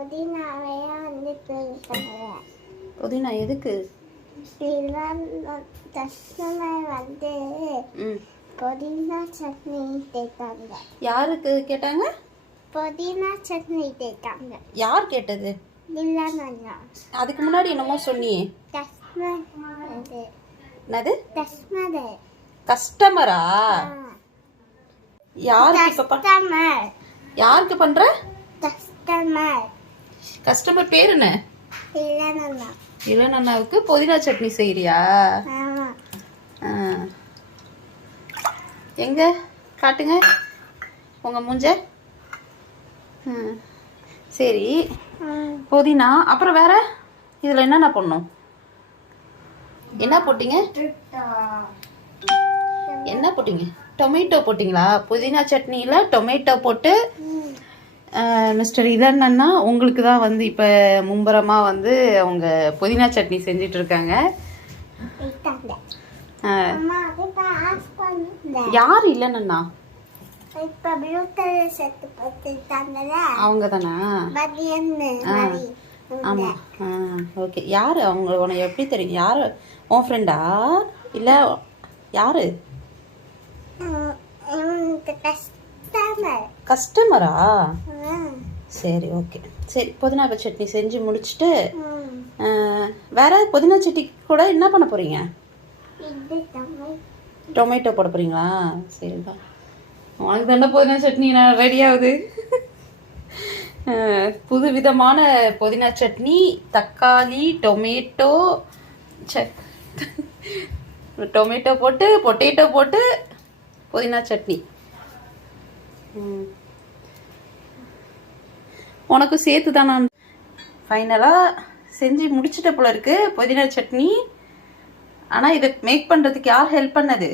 புதினாவையா வந்து புதினா எதுக்கு? கஸ்டமர் வந்து புதினா சட்னி கேட்டாங்க. யாருக்கு கேட்டாங்க? புதினா சட்னி கேட்டாங்க. யார் கேட்டது? இல்லைன்னா அதுக்கு முன்னாடி என்னமோ சொன்னியே. என்னது? கஸ்டமரா? யாருக்கு யாருக்கு பண்ற? கஸ்டமர் பேர் என்ன? இளநன்னாவுக்கு புதினா சட்னி செய்யறியா? எங்க காட்டுங்க உங்க மூஞ்ச. சரி, புதினா அப்புறம் வேற இதுல என்னென்ன பண்ணும்? என்ன போட்டீங்க? என்ன போட்டீங்க? டொமேட்டோ போட்டிங்களா? புதினா சட்னியில் டொமேட்டோ போட்டு மிஸ்டர் இதன்னா உங்களுக்கு தான் வந்து இப்போ மும்பரமாக வந்து அவங்க புதினா சட்னி செஞ்சிட்டு இருக்காங்க. யார் இல்லைன்னா? அவங்க தானா? ஆமாம். ஓகே. யார் அவங்க? உனக்கு எப்படி தெரியும்? யார்? உன் ஃப்ரெண்டா இல்லை யாரு? கஸ்டமரா? சரி, ஓகே. சரி, புதினா சட்னி செஞ்சு முடிச்சுட்டு வேற புதினா சட்னி கூட என்ன பண்ண போறீங்க? டொமேட்டோ போட போறீங்களா? சரிப்பா, உனக்கு தானே புதினா சட்னி ரெடி ஆகுது. புது விதமான புதினா சட்னி, தக்காளி, டொமேட்டோ டொமேட்டோ போட்டு பொட்டேட்டோ போட்டு புதினா சட்னி. உனக்கு சேர்த்து தான் நான் ஃபைனலாக செஞ்சு முடிச்சிட்ட போல இருக்கு புதினா சட்னி. ஆனால் இதை மேக் பண்ணுறதுக்கு யார் ஹெல்ப் பண்ணது?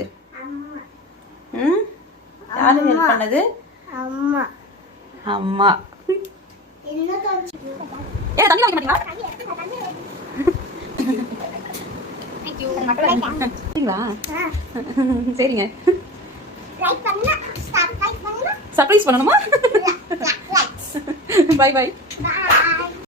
யார் ஹெல்ப் பண்ணது? அம்மா. ஏ தண்ணி வைக்க மாட்டீங்களா? சரிங்க. சர்ப்ரைஸ் பண்ணணுமா? Bye by.